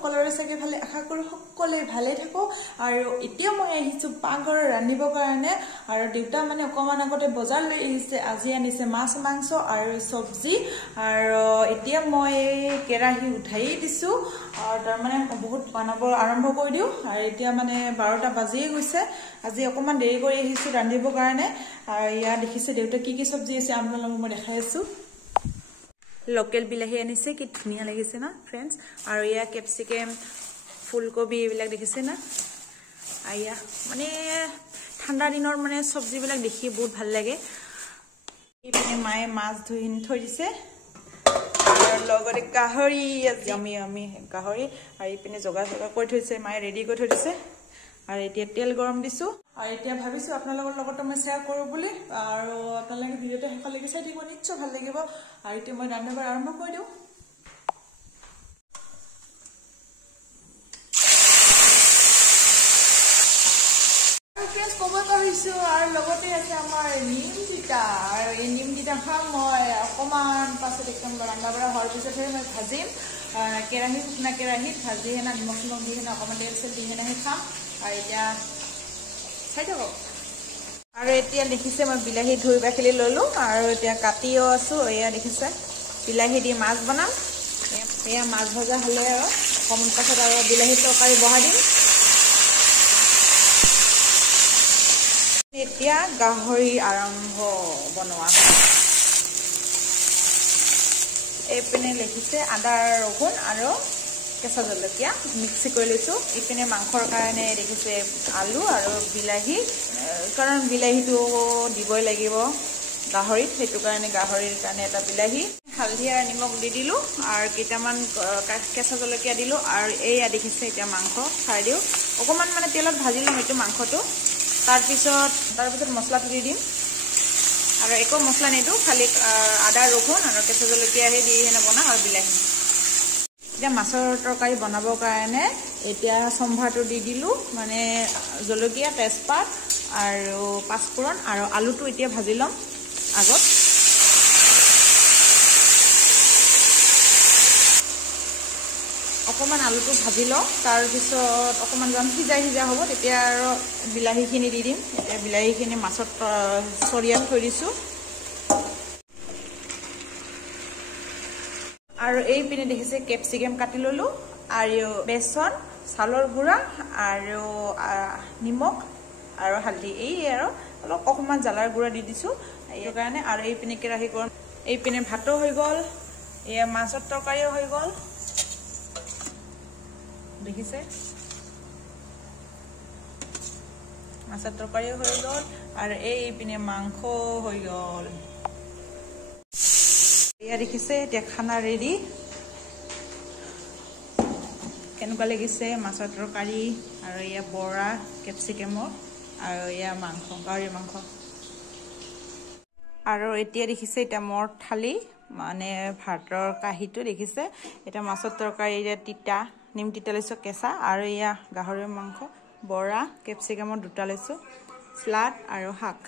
সকলোৰে চাগে ভালে আশা কৰো সকলোৱে ভালে থাকো আৰু এতিয়া মই আহিছো পাকঘৰত ৰান্ধিবৰ কাৰণে আৰু দেউতা মানে অকমান আগতে বজাৰ লৈ আহিছে আজি আনিছে মাছ মাংস আৰু সবজি আৰু এতিয়া মই কেৰাহী উঠাই দিছো আৰু তাৰ মানে বহুত বনাব আৰম্ভ কৰি দিও আৰু এতিয়া মানে 12টা বাজিয়ে গৈছে আজি অকমান দেৰি কৰি আহিছো ৰান্ধিবৰ কাৰণে আৰু ইয়া দেখিছে দেউতা কি সবজি আছে আপোনালোকক মই দেখাই আছো লোকেল বিলাহী আনিছে কি ধুনিয়া লাগিছে না फ्रेंड्स আৰু ইয়া ক্যাপসিকাম ফুলকবি এইবিলাক দেখিছে না আইয়া মানে ঠাণ্ডা দিনৰ মানে সবজি বিলাক দেখি বহুত ভাল লাগে ইপিনে মায়ে মাছ ধুই থৈ দিছে আৰু লগতে গাহৰি আমি গাহৰি আৰু ইপিনে জগা কৰি থৈছে মায়ে ৰেডি কৰি থৈ দিছে আৰু এতিয়া তেল গৰম দিছো আৰু এতিয়া ভাবিছো আপোনালোকৰ লগত মই শেয়াৰ কৰো বুলি আৰু আপোনালোকে ভিডিওটো শেষলৈকে চাই থাকিব নিশ্চয় ভাল লাগিব আৰু এতিয়া মই ৰান্ধিব আৰম্ভ কৰি দিও ফ্ৰেন্ডছ কব পাৰিছো আৰু লগতে আছে আমাৰ নিম তিতা আৰু এই নিম তিতা খাম মই অকমান পাছত একদম ৰান্ধিব হোৱাৰ পিছতহে মই ভাজিম কেৰাহীত শুকনা কেৰাহীত ভাজি হেনা নিমখ দি হেনা অকমান তেল চেল দি হেনা খাম আৰু এতিয়া চাই থাকক আৰু এতিয়া দেখিছে মই বিলাহী ধুই বাখিলি ললো আৰু এতিয়া কাটিও আছো এয়া দেখিছে বিলাহী দি মাছ বনাম এয়া মাছ ভজা হলে আৰু অকমান পাছত আৰু বিলাহী তৰকাৰী বহাই দিম এতিয়া গাহৰি আৰম্ভ বনোৱা এইপিনে লিখিছে আদা ৰহুন আৰু কেঁচা জলকীয়া মিক্সি কৰি লৈছো ইপিনে মাংসৰ কাৰণে দেখিছে আলু আৰু বিলাহী কাৰণ বিলাহীটো দিবই লাগিব গাহৰিত সেইটো কাৰণে গাহৰিৰ কাৰণে এটা বিলাহী হালধি আৰু নিমখ দি দিলো আৰু কেইটামান কেঁচা জলকীয়া দিলো আৰু এইয়া দেখিছে এতিয়া মাংস খাই দিও অকমান মানে তেলত ভাজি লম এইটো মাংসটো তাৰপিছত মছলাটো দি দিম আৰু একো মছলা নিদো খালি আদা ৰহুন আৰু কেঁচা জলকীয়াহে দি হেনে বনাম আৰু বিলাহী এতিয়া মাছৰ তৰকাৰী বনাবৰ কাৰণে এতিয়া সম্ভাৰটো দি দিলো মানে জলকীয়া তেজপাত আৰু পাঁচফোৰণ আৰু আলুটো এতিয়া ভাজি লম আগত অকমান আলুটো ভাজি লওঁ তাৰপিছত অকমান যখন সিজা হ'ব তেতিয়া আৰু বিলাহীখিনি দি দিম এতিয়া বিলাহীখিনি মাছত চৰিয়াত থৈ দিছো আৰু এই পিনে দেখিছে ক্যাপসিকাম কাটি ললো আৰু বেসন চালৰ গুড়া আৰু নিমখ আৰু হালধি এই আৰু অলপ অকমান জালাৰ গুড়া দি দিছো এই কাৰণে আৰু এই পিনে কেৰাহী গৰম এই পিনে ভাতো হৈ গল এয়া মাছৰ তৰকাৰীও হৈ গল দেখিছে মাছৰ তৰকাৰীও হৈ গল আৰু এই পিনে মাংস হৈ গল এয়া দেখিছে এতিয়া খানা ৰেডি কেনেকুৱা লাগিছে মাছৰ তৰকাৰী আৰু এয়া বৰা ক্যাপসিকামৰ আৰু এয়া মাংস গাহৰি মাংস আৰু এতিয়া দেখিছে এটা মোৰ থালি মানে ভাতৰ কাহিটো দেখিছে এটা মাছৰ তৰকাৰী এটা তিতা নিম তিতা লৈছো কেঁচা আৰু এয়া গাহৰি মাংস বৰা ক্যাপসিকামৰ দুটা লৈছো স্লাড আৰু শাক